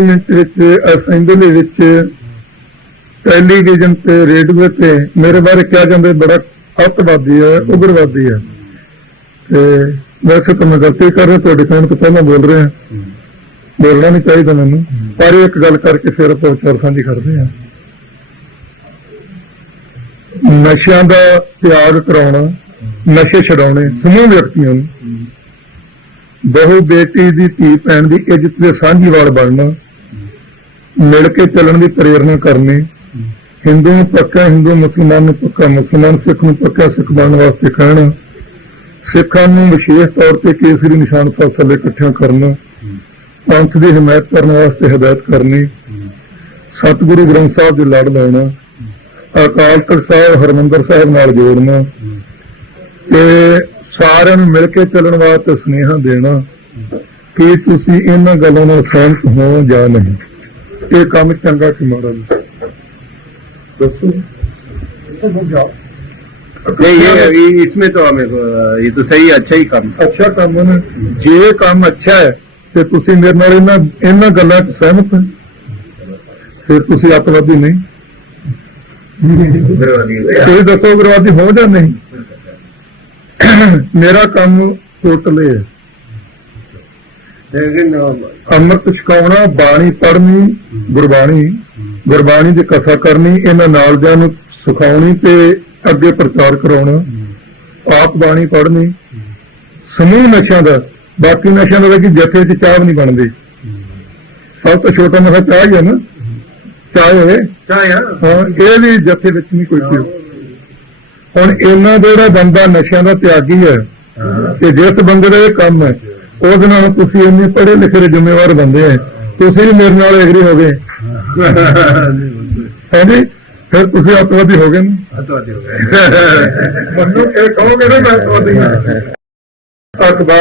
Parliament ਵਿੱਚ assembly ਵਿੱਚ television ਤੇ ਰੇਡੀਓ ਤੇ ਮੇਰੇ ਬਾਰੇ ਕਿਹਾ ਜਾਂਦਾ ਬੜਾ ਅੱਤਵਾਦੀ ਹੈ, ਉਗਰਵਾਦੀ ਹੈ। ਤੇ ਵੈਸੇ ਤਾਂ ਮੈਂ ਗਲਤੀ ਕਰ ਰਿਹਾ, ਤੁਹਾਡੇ ਕਹਿਣ ਤੋਂ ਪਹਿਲਾਂ ਬੋਲ ਰਿਹਾ। ਬੋਲਣਾ ਨਹੀਂ ਚਾਹੀਦਾ ਮੈਨੂੰ। ਪਰ ਇੱਕ ਗੱਲ ਕਰਕੇ ਫਿਰ ਆਪਾਂ ਸਾਂਝੀ ਕਰਦੇ ਹਾਂ। ਨਸ਼ਿਆਂ ਦਾ ਤਿਆਗ ਕਰਾਉਣਾ, ਨਸ਼ੇ ਛਡਾਉਣੇ, ਸਮੂਹ ਵਿਅਕਤੀਆਂ ਨੂੰ। ਬਹੁ ਬੇਟੀ ਦੀ ਧੀ ਭੈਣ ਦੀ ਇੱਜ਼ਤ ਦੇ ਸਾਂਝੀਵਾਲ ਬਣਨਾ ਮਿਲ ਕੇ ਚੱਲਣ ਦੀ ਪ੍ਰੇਰਣਾ ਕਰਨੀ। ਹਿੰਦੂ ਨੂੰ ਪੱਕਾ, ਹਿੰਦੂ ਮੁਸਲਮਾਨ ਨੂੰ ਪੱਕਾ, ਮੁਸਲਮਾਨ ਸਿੱਖ ਨੂੰ ਪੱਕਾ, ਸਿੱਖ ਬਣਨ ਵਾਸਤੇ ਕਹਿਣਾ। ਸਿੱਖਾਂ ਨੂੰ ਵਿਸ਼ੇਸ਼ ਤੌਰ ਤੇ ਕੇਸਰੀ ਨਿਸ਼ਾਨ ਫਸਲ ਇਕੱਠਿਆਂ ਕਰਨਾ। ਪੰਥ ਦੀ ਹਮਾਇਤ ਕਰਨ ਵਾਸਤੇ ਹਦਾਇਤ ਕਰਨੀ। ਸਤਿਗੁਰੂ ਗ੍ਰੰਥ ਸਾਹਿਬ ਦੇ ਲੜ ਲੈਣਾ। ਅਕਾਲ ਤਖਤ ਸਾਹਿਬ, ਹਰਮੰਦਰ ਸਾਹਿਬ ਨਾਲ ਜੋੜਨਾ। ਤੇ ਸਾਰਿਆਂ ਨੂੰ ਮਿਲ ਕੇ ਚੱਲਣ ਵਾਸਤੇ ਸੁਨੇਹਾ ਦੇਣਾ ਕਿ ਤੁਸੀਂ ਇਹਨਾਂ ਗੱਲਾਂ ਨਾਲ ਸਹਿਮਤ ਹੋ ਜਾਂ ਨਹੀਂ। ਇਹ ਕੰਮ ਚੰਗਾ ਕਿ ਮਾੜਾ ਨਹੀਂ ਦੱਸੋ नहीं ये ये- इसमें तो हमें अ, ये तो सही अच्छा ही काम ਅੱਛਾ ਕੰਮ ਹੈ ਨਾ ਜੇ ਇਹ ਕੰਮ ਅੱਛਾ ਹੈ ਤੇ ਤੁਸੀਂ ਮੇਰੇ ਨਾਲ ਇਹਨਾਂ ਇਹਨਾਂ ਗੱਲਾਂ 'ਚ ਸਹਿਮਤ ਹੋ ਫਿਰ ਤੁਸੀਂ ਅੱਤਵਾਦੀ ਨਹੀਂ ਤੁਸੀਂ ਦੱਸੋ ਉਗਰਵਾਦੀ ਹੋ ਜਾਂ ਨਹੀਂ ਮੇਰਾ ਕੰਮ ਟੋਟਲ ਇਹ ਹੈ लेकिन अ, ਅੰਮ੍ਰਿਤ ਛਕਾਉਣਾ ਬਾਣੀ ਪੜ੍ਹਨੀ ਗੁਰਬਾਣੀ। ਗੁਰਬਾਣੀ ਦੀ ਕਥਾ ਕਰਨੀ ਇਹਨਾਂ ਨਾਲਦਿਆਂ ਨੂੰ ਸਿਖਾਉਣੀ ਤੇ ਅੱਗੇ ਪ੍ਰਚਾਰ ਕਰਾਉਣਾ। ਆਪ ਬਾਣੀ ਪੜ੍ਹਨੀ। ਸਮੂਹ ਨਸ਼ਿਆਂ ਦਾ। ਬਾਕੀ ਨਸ਼ਿਆਂ ਦਾ ਕਿ ਜਥੇ ਚ ਚਾਹ ਨਹੀਂ ਬਣਦੇ। ਸਭ ਤੋਂ ਛੋਟਾ ਨਸ਼ਾ ਚਾਹ ਹੀ ਹੈ ਨਾ। ਚਾਹ ਹੈ ਚਾਹ ਹਾਂ ਇਹ ਵੀ ਜਥੇ ਵਿੱਚ ਨਹੀਂ ਕੋਈ ਹੁਣ ਇਹਨਾਂ ਜਿਹੜਾ ਬੰਦਾ ਨਸ਼ਿਆਂ ਦਾ ਤਿਆਗੀ ਹੈ। ਤੇ ਜਿਸ ਬੰਦੇ ਦਾ ਇਹ ਕੰਮ ਹੈ ਉਹਦੇ ਨਾਲ ਤੁਸੀਂ ਇੰਨੇ ਪੜ੍ਹੇ ਲਿਖੇ ਦੇ ਜ਼ਿੰਮੇਵਾਰ ਬੰਦੇ ਆ। ਤੁਸੀਂ ਵੀ ਮੇਰੇ ਨਾਲ ਐਗਰੀ ਹੋ ਗਏ। ਜੀ ਫਿਰ ਤੁਸੀਂ ਆਪਵਾਦੀ ਹੋ ਗਏ ਨਾ? ਤੁਹਾਡੇ ਹੋ ਗਏ। ਮੈਨੂੰ ਇਹ ਕਹੋਗੇ ਨਾ ਮੈਂ ਤੁਹਾਡੀ ਅਖਬਾਰ